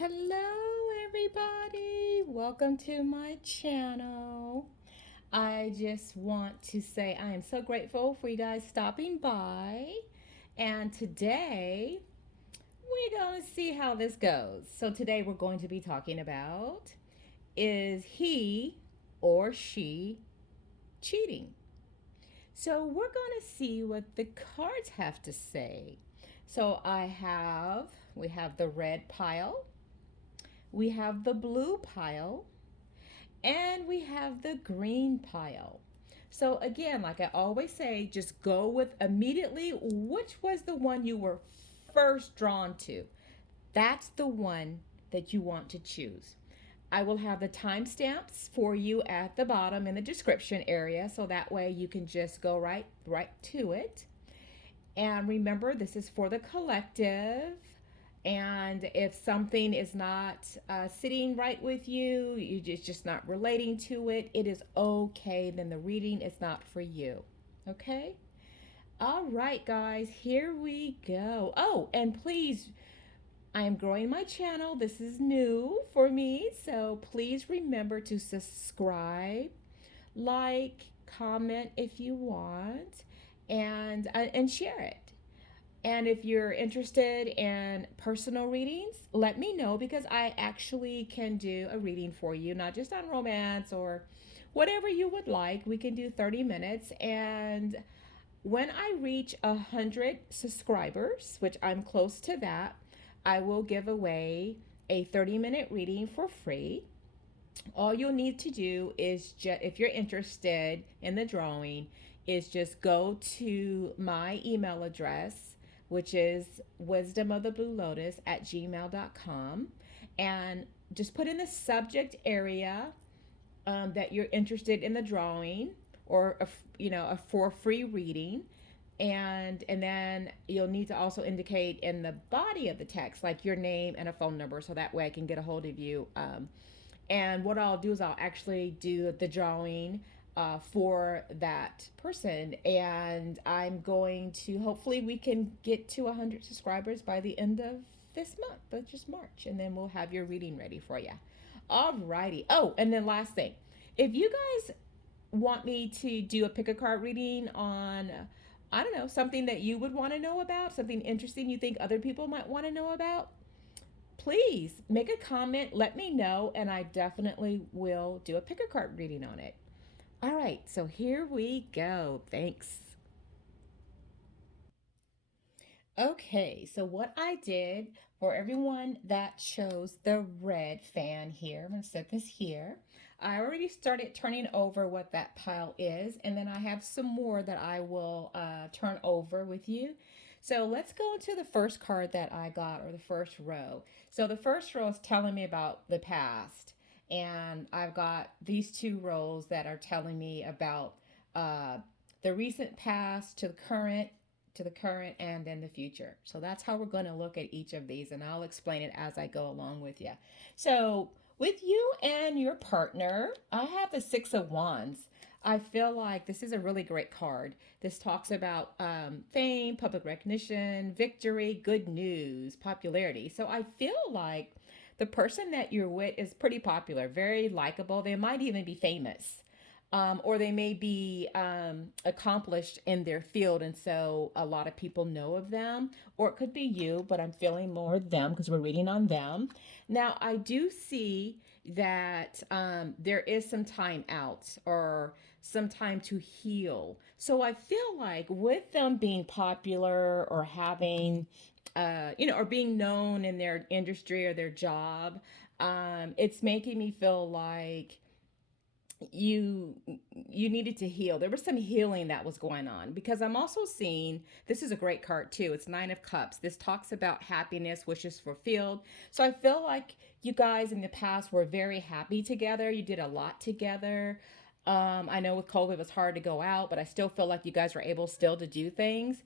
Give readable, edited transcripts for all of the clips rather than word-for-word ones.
Hello, everybody. Welcome to my channel. I just want to say I am so grateful for you guys stopping by. And today we're going to see how this goes. So, today we're going to be talking about, is he or she cheating? So, we're going to see what the cards have to say. So, we have the red pile, we have the blue pile, and we have the green pile. So again, like I always say, just go with immediately which was the one you were first drawn to. That's the one that you want to choose. I will have the timestamps for you at the bottom in the description area, so that way you can just go right to it. And remember, this is for the collective. And if something is not sitting right with you, it's just not relating to it, it is okay. Then the reading is not for you. Okay? All right, guys, here we go. Oh, and please, I am growing my channel. This is new for me. So please remember to subscribe, like, comment if you want, and share it. And if you're interested in personal readings, let me know because I actually can do a reading for you, not just on romance or whatever you would like. We can do 30 minutes. And when I reach 100 subscribers, which I'm close to that, I will give away a 30-minute reading for free. All you'll need to do is just, if you're interested in the drawing, is just go to my email address, which is wisdomofthebluelotus@gmail.com, and just put in the subject area that you're interested in the drawing, or a for free reading. And then you'll need to also indicate in the body of the text like your name and a phone number, so that way I can get a hold of you. And what I'll do is I'll actually do the drawing for that person. And I'm going to, hopefully, we can get to 100 subscribers by the end of this month, which is March. And then we'll have your reading ready for you. All righty. Oh, and then last thing. If you guys want me to do a pick a card reading on, I don't know, something that you would want to know about, something interesting you think other people might want to know about, please make a comment, let me know, and I definitely will do a pick a card reading on it. All right, so here we go. Thanks. Okay, so what I did for everyone that chose the red fan here, I'm going to set this here. I already started turning over what that pile is, and then I have some more that I will turn over with you. So let's go into the first card that I got, or the first row. So the first row is telling me about the past, and I've got these two rows that are telling me about uh, the recent past to the current, and then the future. So that's how we're going to look at each of these, and I'll explain it as I go along with you. So with you and your partner, I have the Six of Wands. I feel like this is a really great card. This talks about fame, public recognition, victory, good news, popularity. So I feel like the person that you're with is pretty popular, very likable. They might even be famous. Or they may be accomplished in their field, and so a lot of people know of them. Or it could be you, but I'm feeling more them because we're reading on them. Now, I do see that there is some time out, or some time to heal. So I feel like with them being popular, or having, or being known in their industry or their job, it's making me feel like you you needed to heal. There was some healing that was going on, because I'm also seeing, this is a great card too, it's Nine of Cups. This talks about happiness, wishes fulfilled. So I feel like you guys in the past were very happy together. You did a lot together. I know with COVID it was hard to go out, but I still feel like you guys were able still to do things.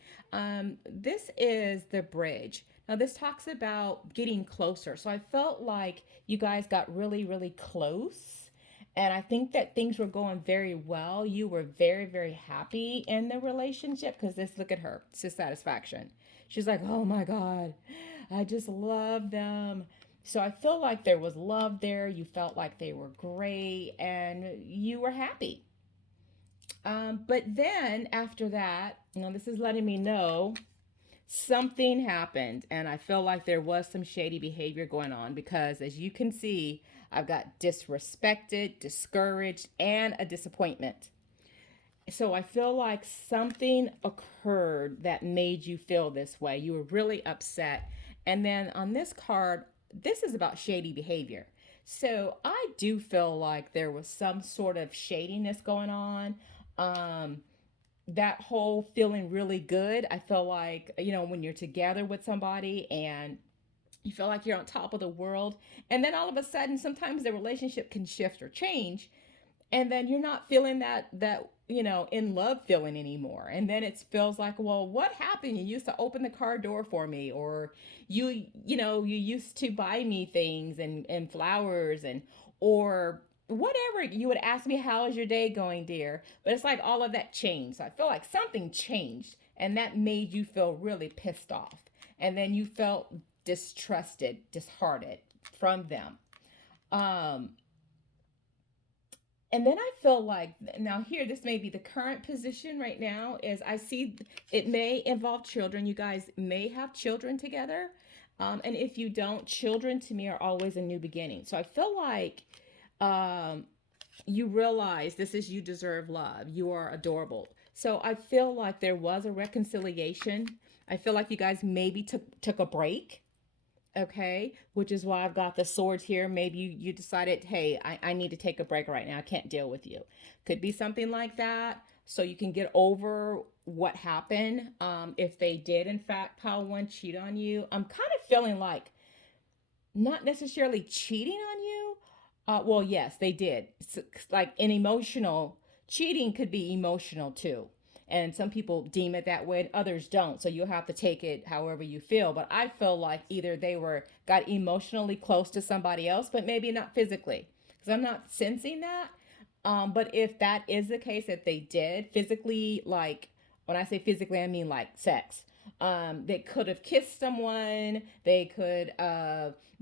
This is the bridge. Now, this talks about getting closer. So I felt like you guys got really close, and I think that things were going very well. You were very happy in the relationship, because this, look at her, it's just satisfaction. She's like, oh my God, I just love them. So I feel like there was love there. You felt like they were great and you were happy. But then after that, this is letting me know something happened. And I feel like there was some shady behavior going on because, as you can see, I've got disrespected, discouraged, and a disappointment. So I feel like something occurred that made you feel this way. You were really upset. And then on this card, this is about shady behavior. So I do feel like there was some sort of shadiness going on. Um, that whole feeling really good. I feel like, when you're together with somebody and you feel like you're on top of the world, and then all of a sudden, sometimes the relationship can shift or change, and then you're not feeling that in love feeling anymore, and then it feels like, well, what happened? You used to open the car door for me, or you used to buy me things and flowers, and or whatever. You would ask me, how is your day going, dear? But it's like all of that changed. So I feel like something changed, and that made you feel really pissed off, and then you felt distrusted, disheartened from them. um and then I feel like, now here, this may be the current position right now, is I see it may involve children. You guys may have children together. And if you don't, children to me are always a new beginning. So I feel like um, you realize this is, you deserve love. You are adorable. So I feel like there was a reconciliation. I feel like you guys maybe took a break. Okay, which is why I've got the swords here. Maybe you decided, hey, I need to take a break right now. I can't deal with you. Could be something like that. So you can get over what happened. If they did, in fact, pile one, cheat on you, I'm kind of feeling like not necessarily cheating on you. Well, yes, they did. Like an emotional cheating could be emotional too. And some people deem it that way and others don't. So you'll have to take it however you feel. But I feel like either they got emotionally close to somebody else, but maybe not physically. Because I'm not sensing that. But if that is the case, that they did physically, like when I say physically, I mean like sex. They could have kissed someone. They could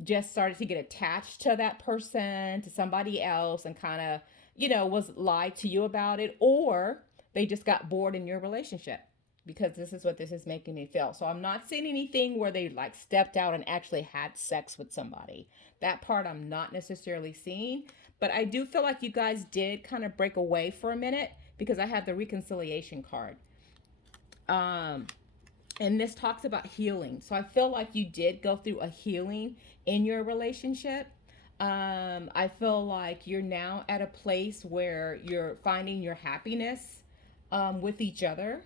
just started to get attached to that person, to somebody else, and kind of, was lied to you about it, or they just got bored in your relationship, because this is what this is making me feel. So I'm not seeing anything where they like stepped out and actually had sex with somebody. That part I'm not necessarily seeing, but I do feel like you guys did kind of break away for a minute, because I have the reconciliation card. Um, and this talks about healing. So I feel like you did go through a healing in your relationship. I feel like you're now at a place where you're finding your happiness with each other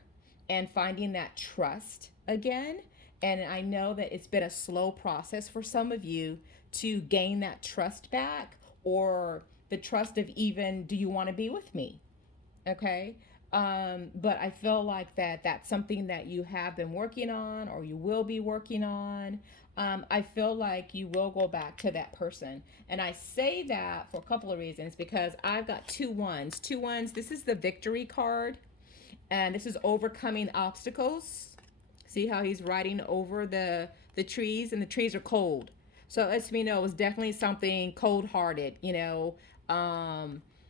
and finding that trust again. And I know that it's been a slow process for some of you to gain that trust back, or the trust of, even, do you want to be with me? Okay. But I feel like that's something that you have been working on, or you will be working on. I feel like you will go back to that person. And I say that for a couple of reasons, because I've got two ones. Two ones. This is the victory card, and this is overcoming obstacles. See how he's riding over the trees, and the trees are cold. So it lets me know it was definitely something cold hearted,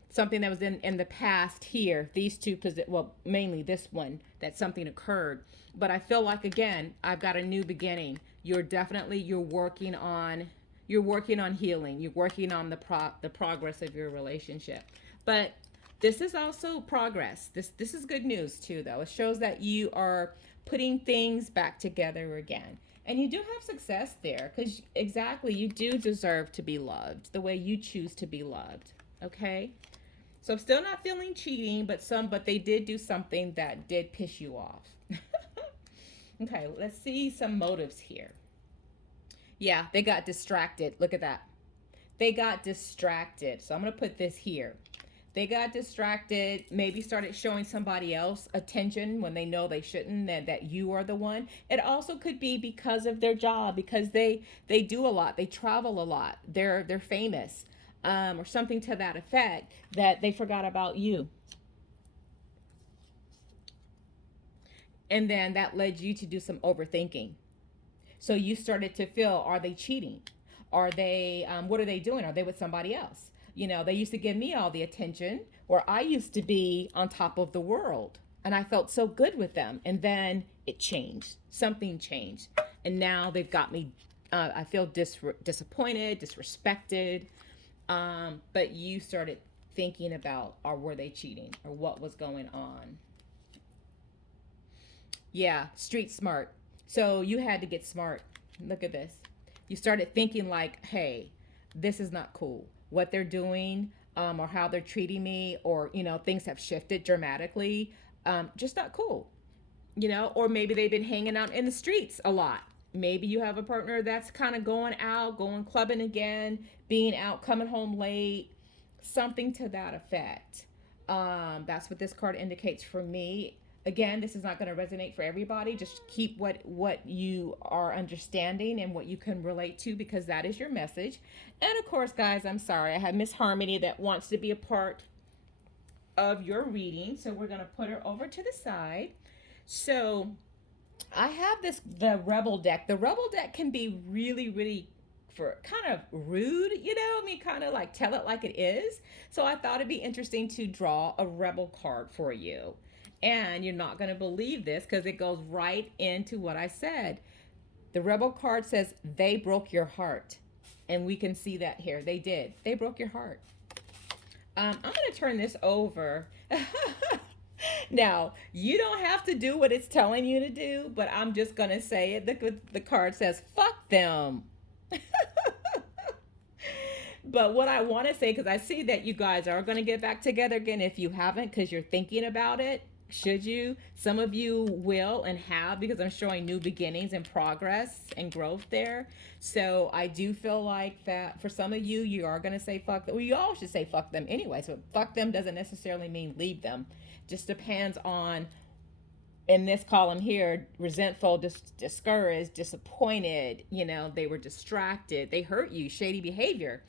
something that was in the past here. These two, well, mainly this one, that something occurred. But I feel like, again, I've got a new beginning. You're working on healing. You're working on the progress of your relationship. But this is also progress. This is good news too, though. It shows that you are putting things back together again. And you do have success there, because exactly, you do deserve to be loved the way you choose to be loved. Okay? So I'm still not feeling cheating, but they did do something that did piss you off. Okay, let's see some motives here. Yeah, they got distracted. Look at that. They got distracted. So I'm going to put this here. They got distracted, maybe started showing somebody else attention when they know they shouldn't, that you are the one. It also could be because of their job, because they do a lot, they travel a lot, they're famous, or something to that effect, that they forgot about you. And then that led you to do some overthinking. So you started to feel, are they cheating? Are they, what are they doing? Are they with somebody else? They used to give me all the attention, or I used to be on top of the world. And I felt so good with them. And then it changed. Something changed. And now they've got me, I feel disappointed, disrespected. But you started thinking about, or were they cheating, or what was going on? Yeah, street smart. So you had to get smart. Look at this. You started thinking like, hey, this is not cool. What they're doing, or how they're treating me, or things have shifted dramatically. Just not cool. Or maybe they've been hanging out in the streets a lot. Maybe you have a partner that's kind of going out, going clubbing again, being out, coming home late, something to that effect. That's what this card indicates for me. Again, this is not going to resonate for everybody. Just keep what you are understanding and what you can relate to, because that is your message. And of course, guys, I'm sorry, I have Miss Harmony that wants to be a part of your reading, so we're going to put her over to the side. So I have the Rebel deck. The Rebel deck can be really, really for kind of rude, I mean, kind of like tell it like it is. So I thought it'd be interesting to draw a Rebel card for you. And you're not going to believe this because it goes right into what I said. The Rebel card says, they broke your heart. And we can see that here. They did. They broke your heart. I'm going to turn this over. Now, you don't have to do what it's telling you to do, but I'm just going to say it. The card says, fuck them. But what I want to say, because I see that you guys are going to get back together again if you haven't, because you're thinking about it. Should you? Some of you will and have, because I'm showing new beginnings and progress and growth there. So I do feel like that for some of you, you are going to say fuck them. Well, you all should say fuck them anyway. So fuck them doesn't necessarily mean leave them. Just depends on, in this column here, resentful, discouraged, disappointed, they were distracted, they hurt you, shady behavior.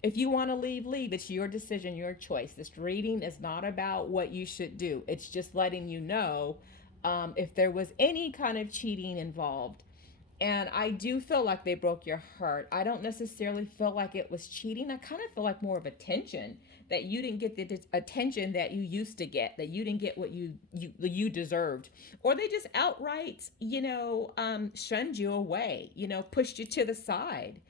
If you want to leave, leave. It's your decision, your choice. This reading is not about what you should do. It's just letting you know if there was any kind of cheating involved. And I do feel like they broke your heart. I don't necessarily feel like it was cheating. I kind of feel like more of attention, that you didn't get the attention that you used to get, that you didn't get what you deserved, or they just outright, shunned you away, pushed you to the side.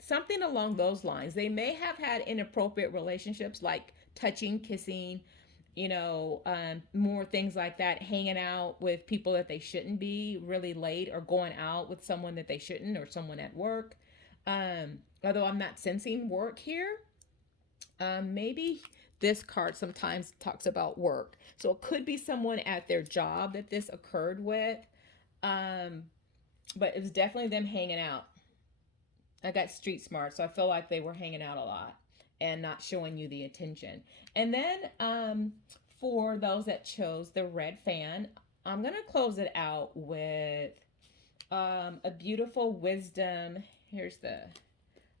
Something along those lines. They may have had inappropriate relationships, like touching, kissing, more things like that, hanging out with people that they shouldn't be really late, or going out with someone that they shouldn't, or someone at work. Although I'm not sensing work here, maybe this card sometimes talks about work. So it could be someone at their job that this occurred with. But it was definitely them hanging out. I got street smart, so I feel like they were hanging out a lot and not showing you the attention. And then for those that chose the red fan, I'm going to close it out with a beautiful wisdom.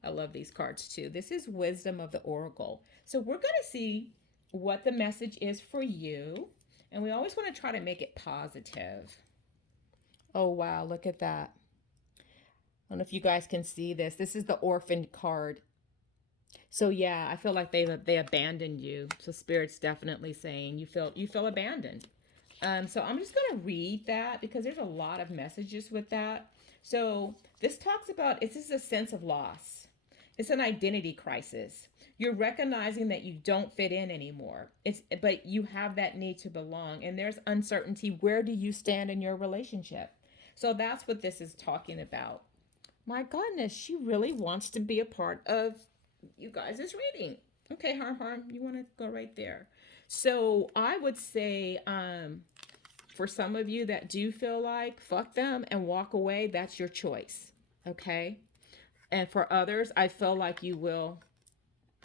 I love these cards too. This is Wisdom of the Oracle. So we're going to see what the message is for you. And we always want to try to make it positive. Oh, wow. Look at that. I don't know if you guys can see this. This is the orphan card. So yeah, I feel like they abandoned you. So Spirit's definitely saying you feel abandoned. So I'm just going to read that because there's a lot of messages with that. So this talks about, this is a sense of loss. It's an identity crisis. You're recognizing that you don't fit in anymore. But you have that need to belong, and there's uncertainty. Where do you stand in your relationship? So that's what this is talking about. My goodness, she really wants to be a part of you guys' reading. Okay, Harm, you want to go right there. So I would say, for some of you that do feel like fuck them and walk away, that's your choice. Okay. And for others, I feel like you will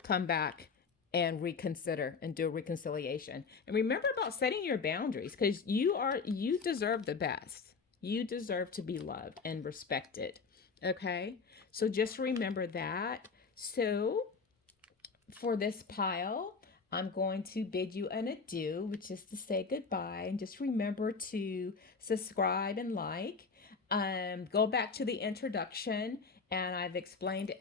come back and reconsider and do a reconciliation. And remember about setting your boundaries, because you deserve the best. You deserve to be loved and respected. Okay. So just remember that. So for this pile, I'm going to bid you an adieu, which is to say goodbye. And just remember to subscribe and like. Go back to the introduction and I've explained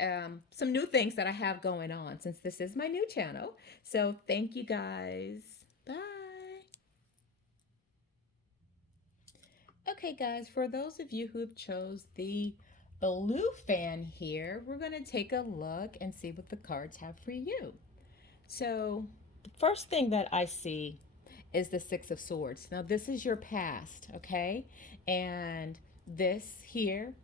some new things that I have going on since this is my new channel. So thank you guys. Bye. Okay, guys, for those of you who have chose the blue fan here, we're going to take a look and see what the cards have for you. So the first thing that I see is the Six of Swords. Now, this is your past, okay? And this here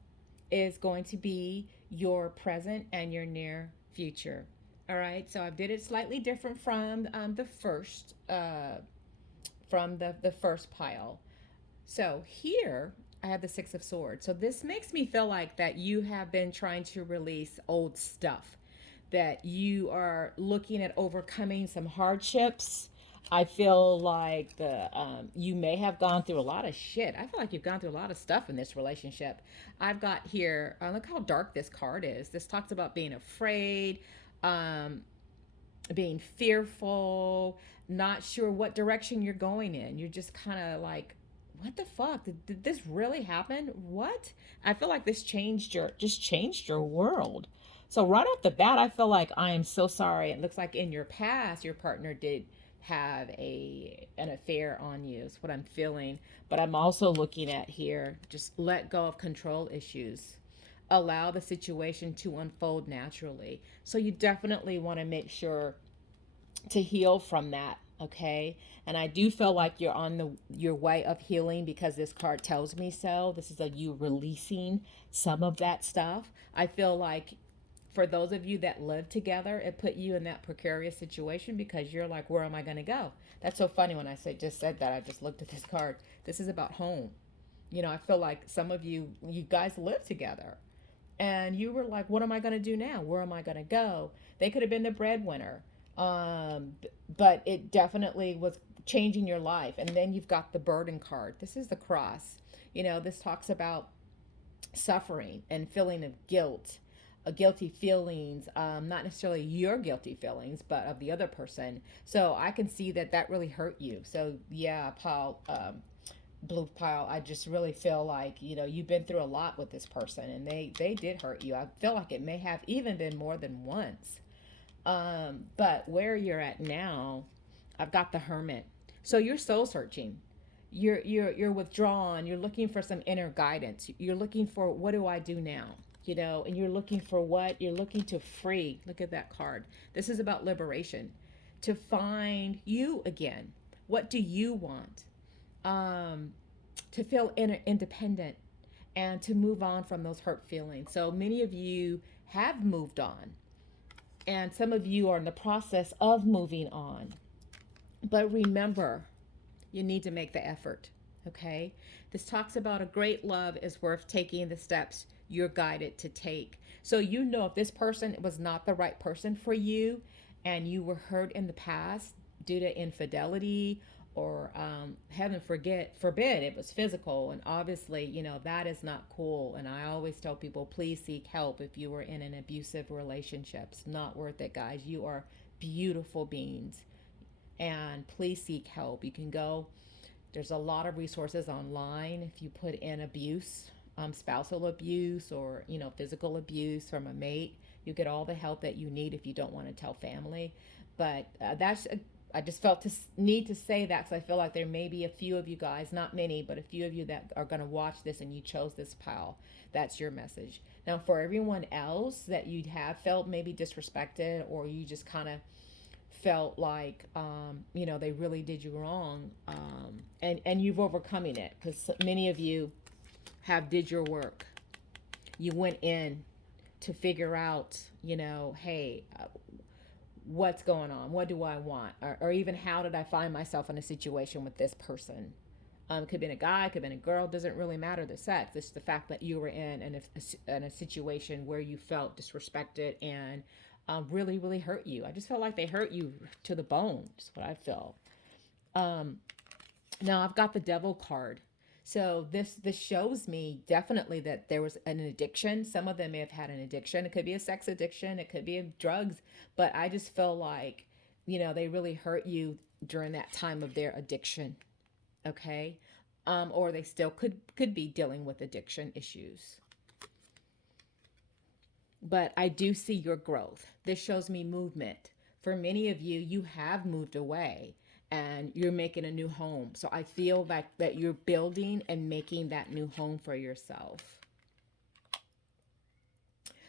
is going to be your present and your near future. All right, so I did it slightly different from the first pile. So here I have the Six of Swords. So this makes me feel like that you have been trying to release old stuff, that you are looking at overcoming some hardships. I feel like the you may have gone through a lot of shit. I feel like you've gone through a lot of stuff in this relationship. I've got here, look how dark this card is. This talks about being afraid, um, being fearful, not sure what direction you're going in. You're just kind of like, what the fuck? Did this really happen? What? I feel like this changed your world. So right off the bat, I feel like I am so sorry. It looks like in your past, your partner did have an affair on you. Is what I'm feeling. But I'm also looking at here. Just let go of control issues. Allow the situation to unfold naturally. So you definitely want to make sure to heal from that, okay? And I do feel like you're on your way of healing because this card tells me so. This is you releasing some of that stuff. I feel like for those of you that live together, it put you in that precarious situation because you're like, where am I going to go? That's so funny when I just said that. I just looked at this card. This is about home. I feel like some of you guys live together and you were like, what am I going to do now? Where am I going to go? They could have been the breadwinner, um, but it definitely was changing your life. And then you've got the burden card. This is the cross. This talks about suffering and feeling of guilt, guilty feelings, not necessarily your guilty feelings, but of the other person. So I can see that that really hurt you. So yeah, Paul, blue pile, I just really feel like you've been through a lot with this person, and they did hurt you. I feel like it may have even been more than once. But where you're at now, I've got the Hermit. So you're soul searching. You're withdrawn. You're looking for some inner guidance. You're looking for, what do I do now? And you're looking for what? You're looking to free. Look at that card. This is about liberation. To find you again. What do you want? To feel independent and to move on from those hurt feelings. So many of you have moved on, and some of you are in the process of moving on. But remember, you need to make the effort, okay? This talks about a great love is worth taking the steps you're guided to take. So if this person was not the right person for you and you were hurt in the past due to infidelity or heaven forbid it was physical, and obviously that is not cool. And I always tell people, please seek help if you were in an abusive relationship. It's not worth it, guys. You are beautiful beings, and please seek help. You can go, there's a lot of resources online. If you put in abuse, spousal abuse, or physical abuse from a mate, you get all the help that you need if you don't want to tell family. But I just felt to need to say that because I feel like there may be a few of you guys, not many, but a few of you that are going to watch this and you chose this pile. That's your message. Now, for everyone else that you have felt maybe disrespected, or you just kind of felt like they really did you wrong, and you've overcoming it because many of you have did your work. You went in to figure out, hey, what's going on? What do I want? Or even how did I find myself in a situation with this person? It could have been a guy, could have been a girl. Doesn't really matter the sex. It's the fact that you were in a situation where you felt disrespected and really, really hurt you. I just felt like they hurt you to the bone. Is what I feel. Now I've got the Devil card. So this shows me definitely that there was an addiction. Some of them may have had an addiction. It could be a sex addiction. It could be drugs. But I just feel like, they really hurt you during that time of their addiction. Okay. Or they still could be dealing with addiction issues. but I do see your growth. This shows me movement. For many of you, you have moved away and you're making a new home. So I feel like that you're building and making that new home for yourself.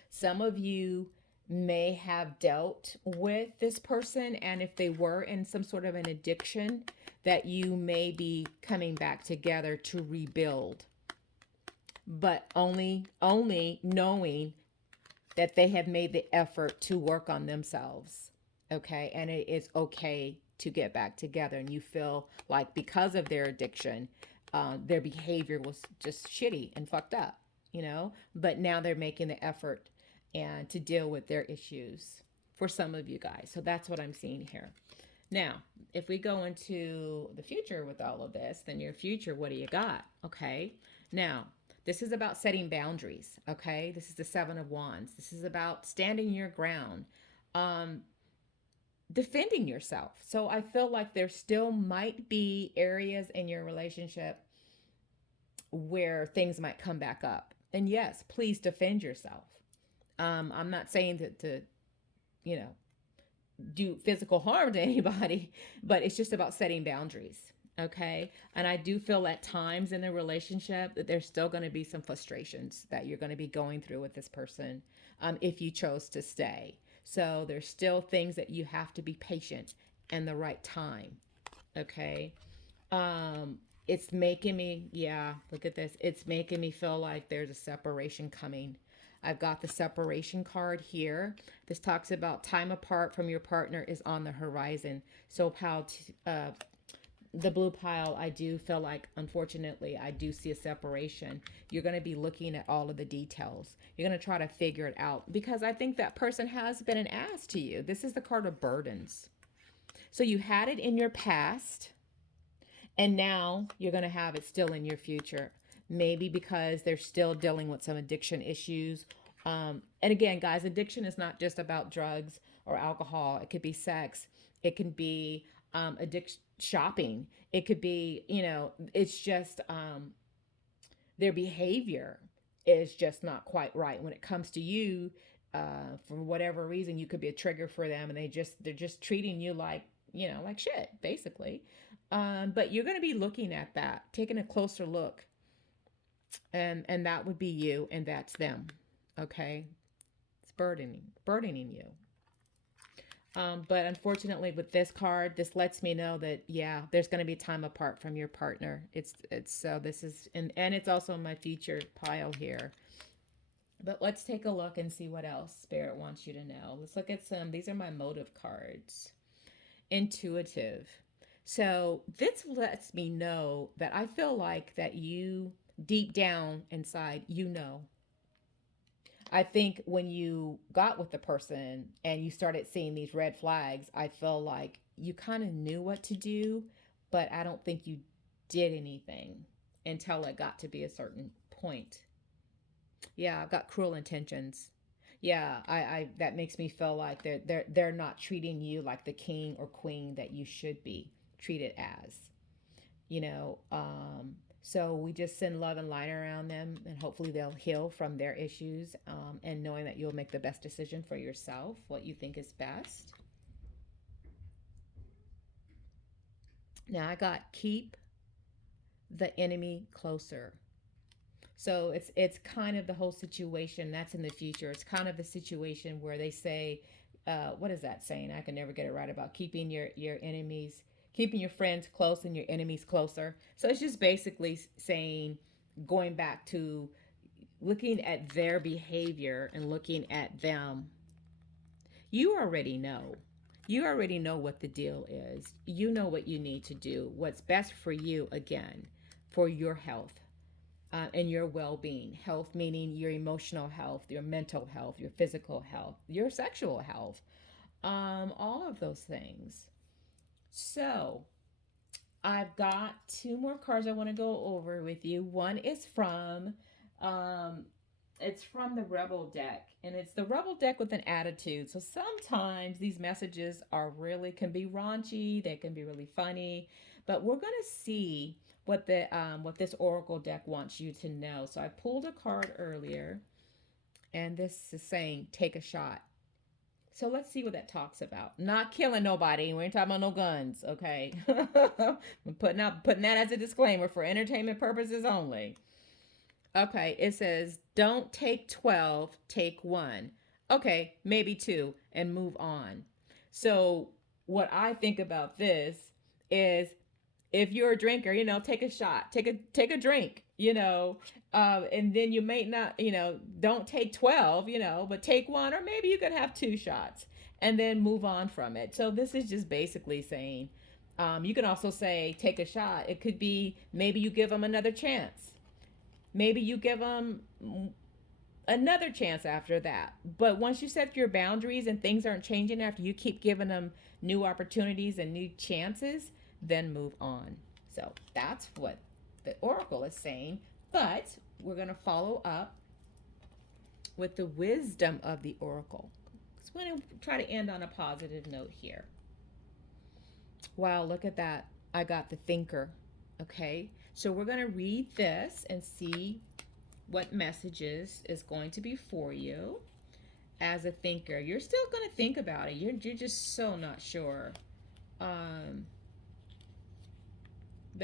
Some of you may have dealt with this person, and if they were in some sort of an addiction, that you may be coming back together to rebuild, but only knowing that they have made the effort to work on themselves. Okay. And it is okay to get back together. And you feel like because of their addiction, their behavior was just shitty and fucked up, but now they're making the effort and to deal with their issues for some of you guys. So that's what I'm seeing here. Now, if we go into the future with all of this, then your future, what do you got? Okay. Now, this is about setting boundaries. Okay. This is the Seven of Wands. This is about standing your ground, um, defending yourself. So I feel like there still might be areas in your relationship where things might come back up. And yes, please defend yourself. I'm not saying to, you know, do physical harm to anybody, but it's just about setting boundaries. Okay. And I do feel at times in the relationship that there's still going to be some frustrations that you're going to be going through with this person, if you chose to stay. So there's still things that you have to be patient and the right time. Okay. It's making me, yeah, look at this. It's making me feel like there's a separation coming. I've got the separation card here. This talks about time apart from your partner is on the horizon. So the blue pile, I do feel like, unfortunately, I do see a separation. You're going to be looking at all of the details. You're going to try to figure it out because I think that person has been an ass to you. This is the card of burdens. So you had it in your past, and now you're going to have it still in your future. Maybe because they're still dealing with some addiction issues. And again, guys, addiction is not just about drugs or alcohol. It could be sex. It can be addiction, shopping. It could be, it's just their behavior is just not quite right when it comes to you. For whatever reason, you could be a trigger for them, and they're just treating you like, like shit, basically. But you're going to be looking at that, taking a closer look, and that would be you, and that's them. Okay, it's burdening you. But unfortunately, with this card, this lets me know that yeah, there's going to be time apart from your partner. It's so this is and it's also in my future pile here. But let's take a look and see what else Spirit wants you to know. Let's look at some. These are my motive cards. Intuitive. So this lets me know that I feel like that you deep down inside, I think when you got with the person and you started seeing these red flags, I feel like you kind of knew what to do, but I don't think you did anything until it got to be a certain point. Yeah, I've got cruel intentions. Yeah, I that makes me feel like they're not treating you like the king or queen that you should be treated as. You know, so we just send love and light around them, and hopefully they'll heal from their issues, and knowing that you'll make the best decision for yourself, what you think is best. Now I got keep the enemy closer. So it's kind of the whole situation that's in the future. It's kind of the situation where they say, what is that saying? I can never get it right about keeping your enemies, keeping your friends close and your enemies closer. So it's just basically saying, going back to looking at their behavior and looking at them. You already know. You already know what the deal is. You know what you need to do, what's best for you, again, for your health, and your well-being. Health meaning your emotional health, your mental health, your physical health, your sexual health, all of those things. So I've got two more cards I want to go over with you. One is um, it's from the Rebel deck, and it's the Rebel deck with an attitude. So sometimes these messages can be raunchy, they can be really funny, but we're gonna see what this Oracle deck wants you to know. So I pulled a card earlier, And this is saying take a shot. So let's see what that talks about. Not killing nobody. We ain't talking about no guns, okay? I'm putting that as a disclaimer for entertainment purposes only. Okay, it says don't take 12, take 1. Okay, maybe 2 and move on. So what I think about this is if you're a drinker, take a shot, take a drink, and then you may not, don't take 12, but take one, or maybe you could have 2 shots and then move on from it. So this is just basically saying, you can also say take a shot. It could be maybe you give them another chance. Maybe you give them another chance after that. But once you set your boundaries and things aren't changing after you keep giving them new opportunities and new chances, then move on. So that's what the oracle is saying. But we're going to follow up with the wisdom of the oracle. So we're going to try to end on a positive note here. Wow, look at that. I got the thinker. Okay, so we're going to read this and see what messages is going to be for you as a thinker. You're still going to think about it. You're just so not sure. But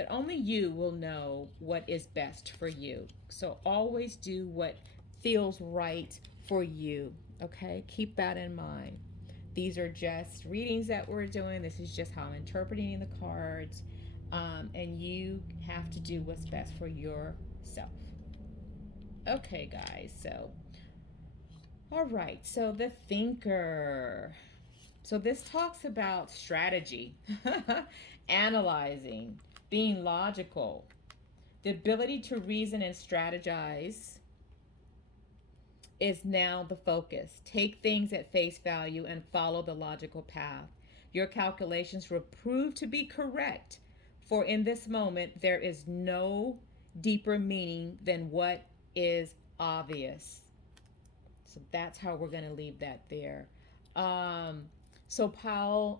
only you will know what is best for you. So always do what feels right for you. Okay, keep that in mind. These are just readings that we're doing. This is just how I'm interpreting the cards. And you have to do what's best for yourself. Okay, guys, so all right, so the thinker. So this talks about strategy, analyzing, being logical, the ability to reason and strategize is now the focus. Take things at face value and follow the logical path. Your calculations will prove to be correct, for in this moment there is no deeper meaning than what is obvious. So that's how we're going to leave that there. So Powell,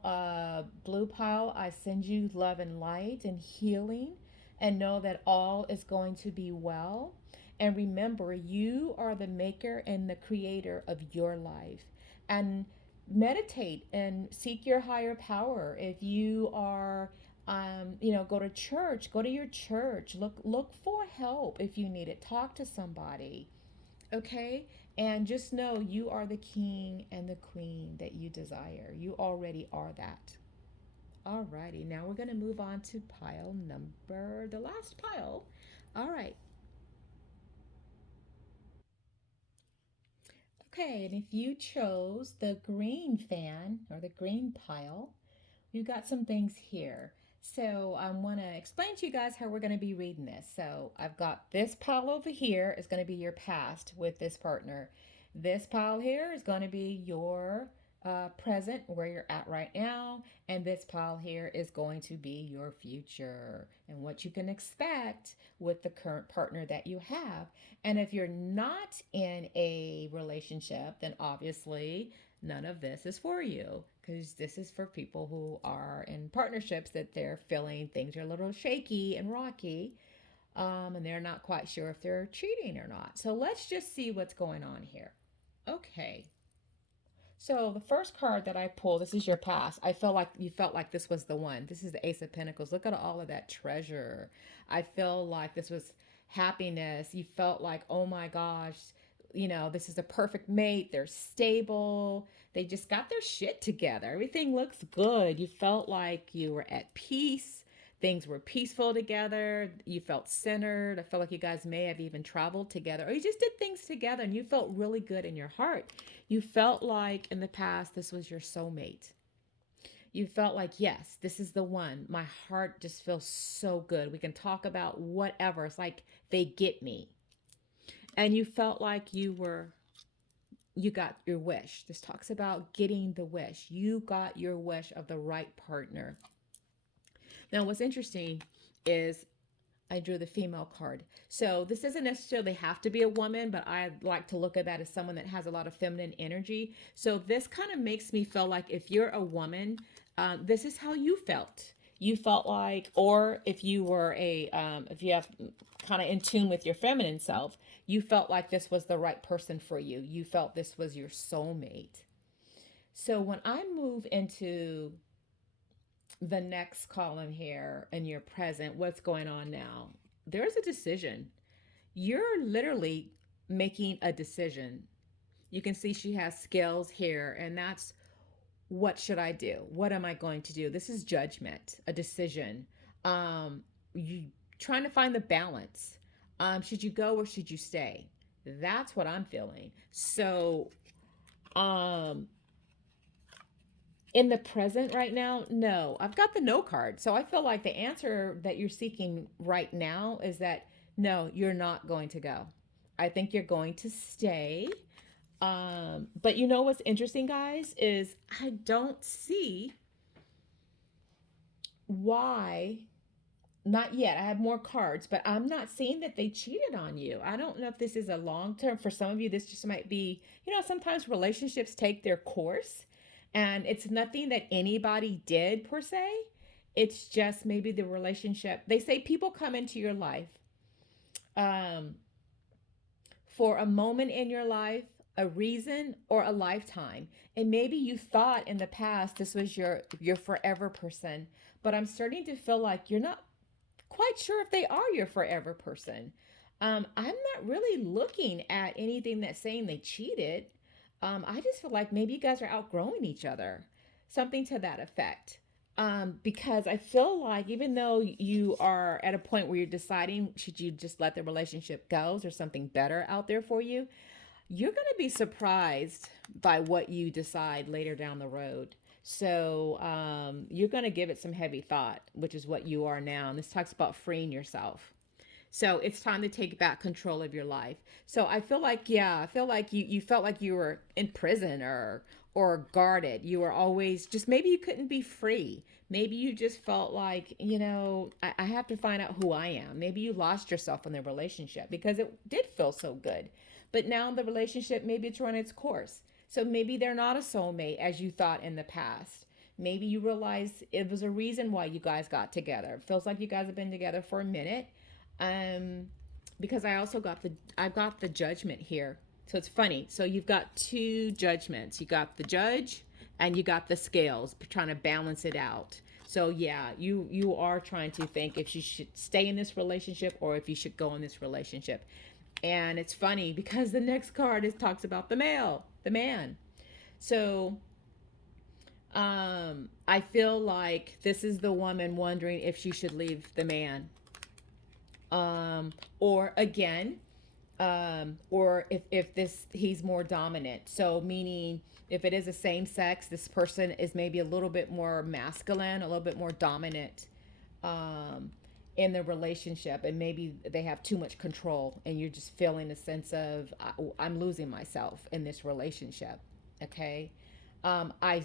Blue Powell, I send you love and light and healing, and know that all is going to be well. And remember, you are the maker and the creator of your life. And meditate and seek your higher power. If you are go to church, go to your church, look for help if you need it, talk to somebody, okay? And just know you are the king and the queen that you desire. You already are that. Alrighty, now we're going to move on to pile number, the last pile. All right. Okay, and if you chose the green fan or the green pile, we've got some things here. So I want to explain to you guys how we're going to be reading this. So I've got this pile over here is going to be your past with this partner. This pile here is going to be your present, where you're at right now. And this pile here is going to be your future and what you can expect with the current partner that you have. And if you're not in a relationship, then obviously none of this is for you, because this is for people who are in partnerships that they're feeling things are a little shaky and rocky, and they're not quite sure if they're cheating or not. So let's just see what's going on here. Okay. So the first card that I pulled, this is your past. I felt like you felt like this was the one. This is the Ace of Pentacles. Look at all of that treasure. I feel like this was happiness. You felt like, oh my gosh, this is a perfect mate. They're stable. They just got their shit together. Everything looks good. You felt like you were at peace. Things were peaceful together. You felt centered. I felt like you guys may have even traveled together, or you just did things together and you felt really good in your heart. You felt like in the past this was your soulmate. You felt like, yes, this is the one. My heart just feels so good. We can talk about whatever. It's like they get me. And you felt like you got your wish. This talks about getting the wish. You got your wish of the right partner. Now, what's interesting is I drew the female card. So this doesn't necessarily have to be a woman, but I like to look at that as someone that has a lot of feminine energy. So this kind of makes me feel like if you're a woman, this is how you felt. you felt like, or if you were if you have kind of in tune with your feminine self, you felt like this was the right person for you. You felt this was your soulmate. So when I move into the next column here in your present, what's going on now? There's a decision. You're literally making a decision. You can see she has scales here, and that's what should I do? What am I going to do? This is judgment, a decision. You trying to find the balance. Should you go or should you stay? That's what I'm feeling. So, um, in the present right now, no, I've got the no card. So I feel like the answer that you're seeking right now is that no, you're not going to go. I think you're going to stay. But you know what's interesting, guys, is I don't see why. Not yet. I have more cards, but I'm not seeing that they cheated on you. I don't know if this is a long term. For some of you, this just might be, sometimes relationships take their course and it's nothing that anybody did per se. It's just maybe the relationship. They say people come into your life um, for a moment in your life, a reason, or a lifetime. And maybe you thought in the past this was your forever person, but I'm starting to feel like you're not quite sure if they are your forever person. I'm not really looking at anything that's saying they cheated. I just feel like maybe you guys are outgrowing each other, something to that effect. Because I feel like even though you are at a point where you're deciding should you just let the relationship go, is there something better out there for you? You're going to be surprised by what you decide later down the road. So you're going to give it some heavy thought, which is what you are now. And this talks about freeing yourself. So it's time to take back control of your life. So I feel like, yeah, I feel like you felt like you were in prison or guarded. You were always just, maybe you couldn't be free. Maybe you just felt like, I have to find out who I am. Maybe you lost yourself in the relationship because it did feel so good. But now the relationship, maybe it's run its course. So maybe they're not a soulmate as you thought in the past. Maybe you realize it was a reason why you guys got together. It feels like you guys have been together for a minute. Um, because I've got the judgment here. So it's funny. So you've got two judgments. You got the judge and you got the scales trying to balance it out. So yeah, you are trying to think if you should stay in this relationship or if you should go in this relationship. And it's funny because the next card talks about the man. So I feel like this is the woman wondering if she should leave the man. Or again, or if this he's more dominant. So meaning if it is the same sex, this person is maybe a little bit more masculine, a little bit more dominant in the relationship, and maybe they have too much control, and you're just feeling a sense of I'm losing myself in this relationship. Okay. I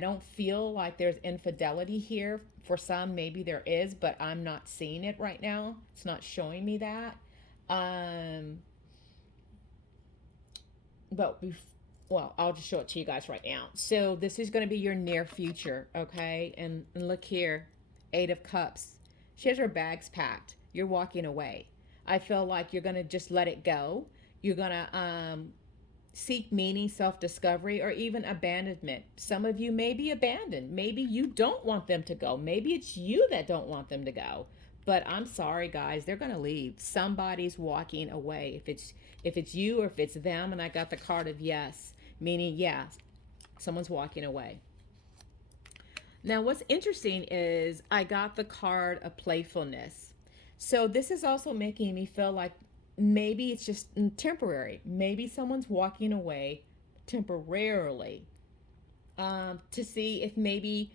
don't feel like there's infidelity here. For some, maybe there is, but I'm not seeing it right now. It's not showing me that. Um, but well, I'll just show it to you guys right now. So this is going to be your near future, okay? And look here, 8 of Cups. She has her bags packed. You're walking away. I feel like you're going to just let it go. You're going to seek meaning, self-discovery, or even abandonment. Some of you may be abandoned. Maybe you don't want them to go. Maybe it's you that don't want them to go. But I'm sorry, guys, they're going to leave. Somebody's walking away. If it's you or if it's them, and I got the card of yes, meaning yes, someone's walking away. Now, what's interesting is I got the card of playfulness. So this is also making me feel like maybe it's just temporary. Maybe someone's walking away temporarily to see if maybe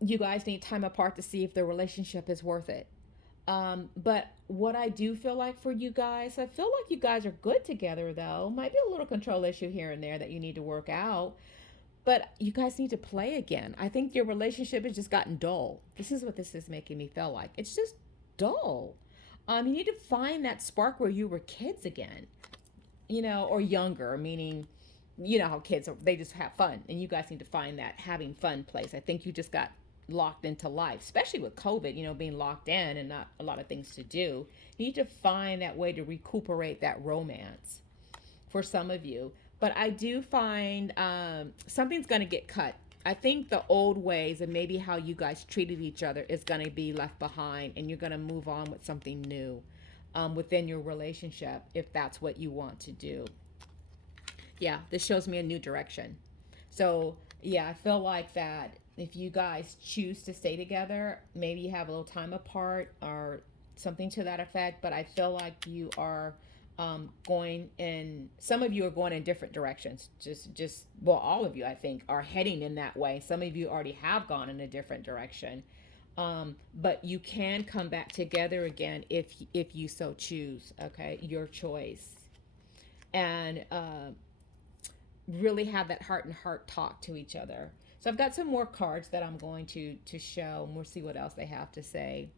you guys need time apart to see if the relationship is worth it. But what I do feel like for you guys, I feel like you guys are good together though. Might be a little control issue here and there that you need to work out. But you guys need to play again. I think your relationship has just gotten dull. This is what this is making me feel like. It's just dull. You need to find that spark where you were kids again, or younger, meaning, how kids are, they just have fun. And you guys need to find that having fun place. I think you just got locked into life, especially with COVID, being locked in and not a lot of things to do. You need to find that way to recuperate that romance for some of you. But I do find something's going to get cut. I think the old ways and maybe how you guys treated each other is going to be left behind, and you're going to move on with something new within your relationship if that's what you want to do. Yeah, this shows me a new direction. So, yeah, I feel like that if you guys choose to stay together, maybe you have a little time apart or something to that effect, but I feel like you are going in, some of you are going in different directions. Well, all of you, I think, are heading in that way. Some of you already have gone in a different direction. But you can come back together again if you so choose. Okay, your choice. And really have that heart and heart talk to each other. So I've got some more cards that I'm going to show, and we'll see what else they have to say.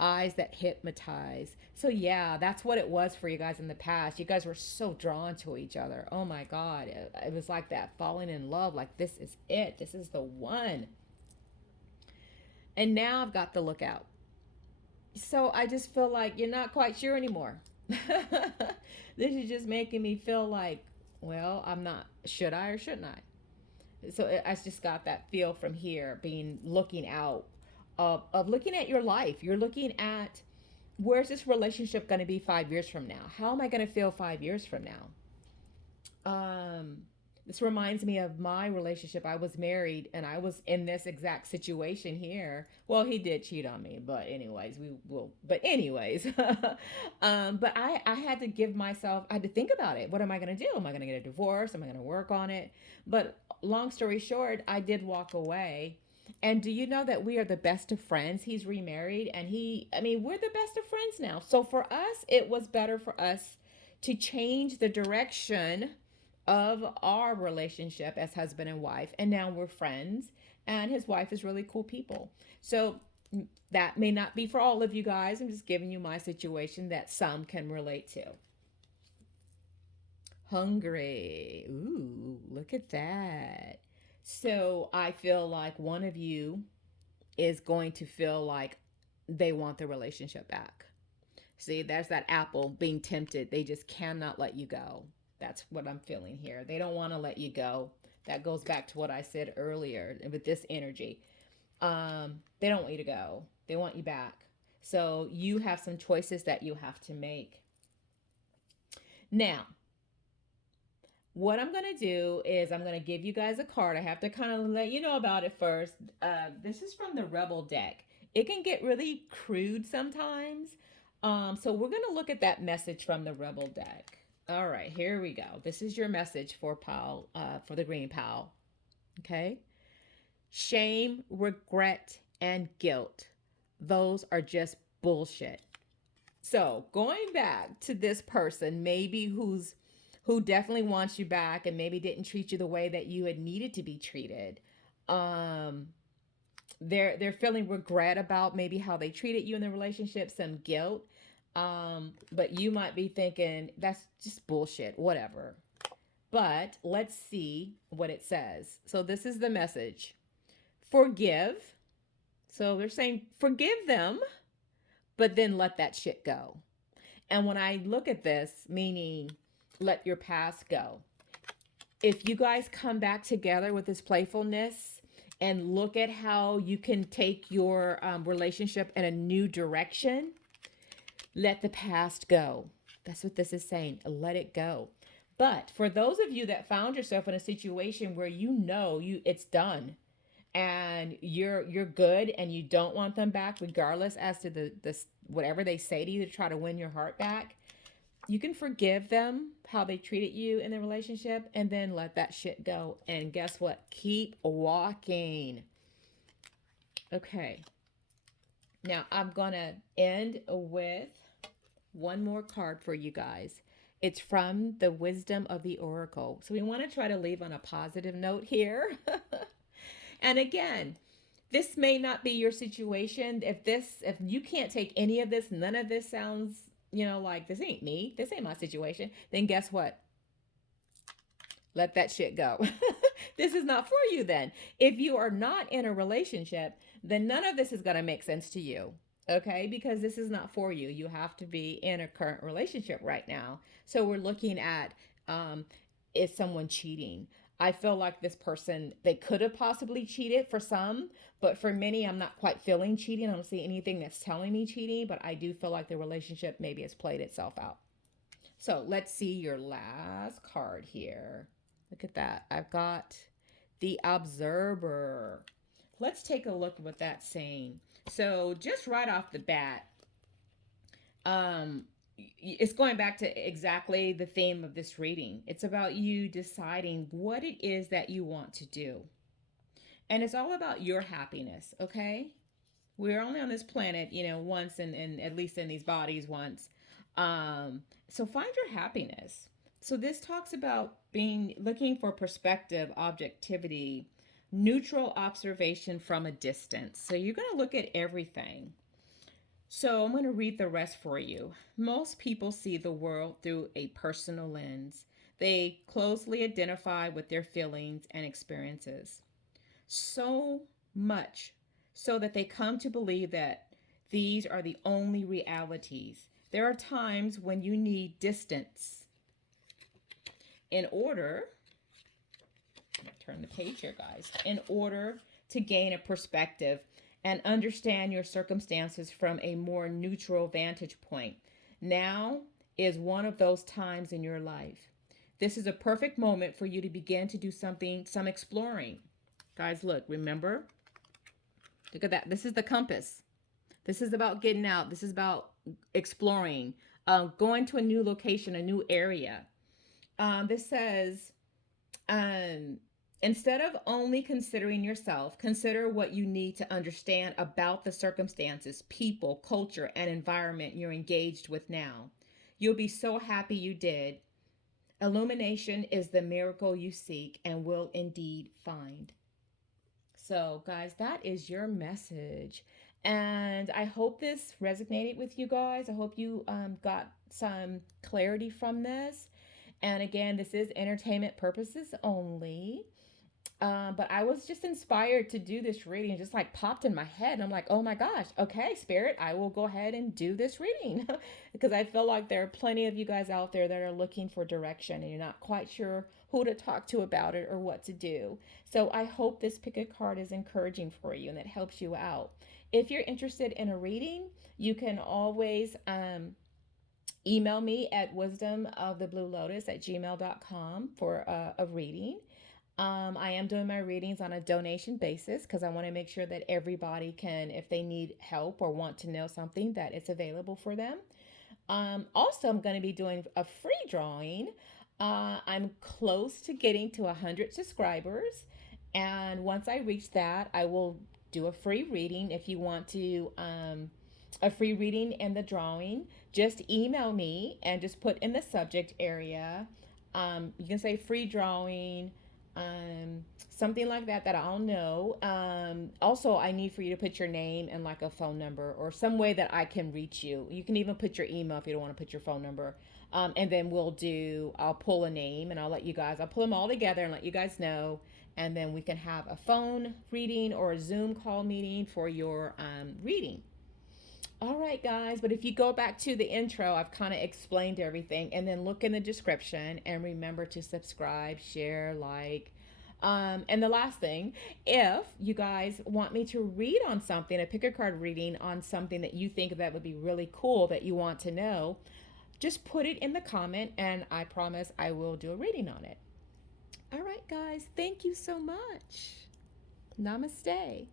Eyes that hypnotize. So yeah, that's what it was for you guys in the past. You guys were so drawn to each other. Oh my God, it was like that falling in love. Like, this is it. This is the one. And now I've got the lookout. So I just feel like you're not quite sure anymore. This is just making me feel like, well, I'm not. Should I or shouldn't I? So I just got that feel from here, being looking out of looking at your life. You're looking at, where's this relationship going to be 5 years from now? How am I going to feel 5 years from now? This reminds me of my relationship. I was married and I was in this exact situation here. Well, he did cheat on me, but anyways, but I had to give myself, I had to think about it. What am I going to do? Am I going to get a divorce? Am I going to work on it? But long story short, I did walk away. And do you know that we are the best of friends? He's remarried, and we're the best of friends now. So for us, it was better for us to change the direction of our relationship as husband and wife. And now we're friends, and his wife is really cool people. So that may not be for all of you guys. I'm just giving you my situation that some can relate to. Hungry. Ooh, look at that. So I feel like one of you is going to feel like they want the relationship back. See, there's that apple being tempted. They just cannot let you go. That's what I'm feeling here. They don't want to let you go. That goes back to what I said earlier with this energy. They don't want you to go. They want you back. So you have some choices that you have to make. Now, what I'm going to do is I'm going to give you guys a card. I have to kind of let you know about it first. This is from the Rebel deck. It can get really crude sometimes. So we're going to look at that message from the Rebel deck. All right, here we go. This is your message for pal, for the green pal. Okay. Shame, regret, and guilt. Those are just bullshit. So going back to this person, maybe who definitely wants you back and maybe didn't treat you the way that you had needed to be treated. They're feeling regret about maybe how they treated you in the relationship, some guilt. But you might be thinking, that's just bullshit, whatever. But let's see what it says. So this is the message. Forgive. So they're saying, forgive them, but then let that shit go. And when I look at this, meaning let your past go. If you guys come back together with this playfulness and look at how you can take your relationship in a new direction, let the past go. That's what this is saying. Let it go. But for those of you that found yourself in a situation where it's done and you're good and you don't want them back, regardless as to the whatever they say to you to try to win your heart back, you can forgive them how they treated you in the relationship and then let that shit go. And guess what? Keep walking. Okay. Now I'm going to end with one more card for you guys. It's from the Wisdom of the Oracle. So we want to try to leave on a positive note here. And again, this may not be your situation. If you can't take any of this, none of this sounds, like this ain't me, this ain't my situation, then guess what? Let that shit go. This is not for you then. If you are not in a relationship, then none of this is going to make sense to you. Okay, because this is not for you. You have to be in a current relationship right now. So we're looking at, um, is someone cheating? I feel like this person, they could have possibly cheated for some, but for many, I'm not quite feeling cheating. I don't see anything that's telling me cheating, but I do feel like the relationship maybe has played itself out. So let's see your last card here. Look at that. I've got the observer. Let's take a look at what that's saying. So just right off the bat, um, it's going back to exactly the theme of this reading. It's about you deciding what it is that you want to do. And it's all about your happiness, okay? We're only on this planet, once, and at least in these bodies once. So find your happiness. So this talks about being looking for perspective, objectivity, neutral observation from a distance. So you're going to look at everything. So I'm going to read the rest for you. Most people see the world through a personal lens. They closely identify with their feelings and experiences. So much so that they come to believe that these are the only realities. There are times when you need distance in order, turn the page here, guys, in order to gain a perspective and understand your circumstances from a more neutral vantage point. Now is one of those times in your life. This is a perfect moment for you to begin to do some exploring. Guys, look, remember? Look at that. This is the compass. This is about getting out. This is about exploring, going to a new location, a new area. This says, instead of only considering yourself, consider what you need to understand about the circumstances, people, culture, and environment you're engaged with now. You'll be so happy you did. Illumination is the miracle you seek and will indeed find. So, guys, that is your message. And I hope this resonated with you guys. I hope you got some clarity from this. And again, this is entertainment purposes only. But I was just inspired to do this reading. It just like popped in my head. And I'm like, oh my gosh, okay, Spirit, I will go ahead and do this reading. Because I feel like there are plenty of you guys out there that are looking for direction and you're not quite sure who to talk to about it or what to do. So I hope this pick a card is encouraging for you and that helps you out. If you're interested in a reading, you can always email me at wisdomofthebluelotus@gmail.com for a reading. I am doing my readings on a donation basis because I want to make sure that everybody can, if they need help or want to know something, that it's available for them. Also, I'm going to be doing a free drawing. I'm close to getting to 100 subscribers. And once I reach that, I will do a free reading. If you want to, a free reading and the drawing, just email me and just put in the subject area. You can say free drawing, something like that I'll know. Also, I need for you to put your name and like a phone number or some way that I can reach you. You can even put your email if you don't want to put your phone number. And then I'll pull a name and I'll pull them all together and let you guys know. And then we can have a phone reading or a Zoom call meeting for your reading. All right, guys, but if you go back to the intro, I've kind of explained everything, and then look in the description and remember to subscribe, share, like. And the last thing, if you guys want me to read on something, a pick a card reading on something that you think that would be really cool that you want to know, just put it in the comment and I promise I will do a reading on it. All right, guys, thank you so much. Namaste.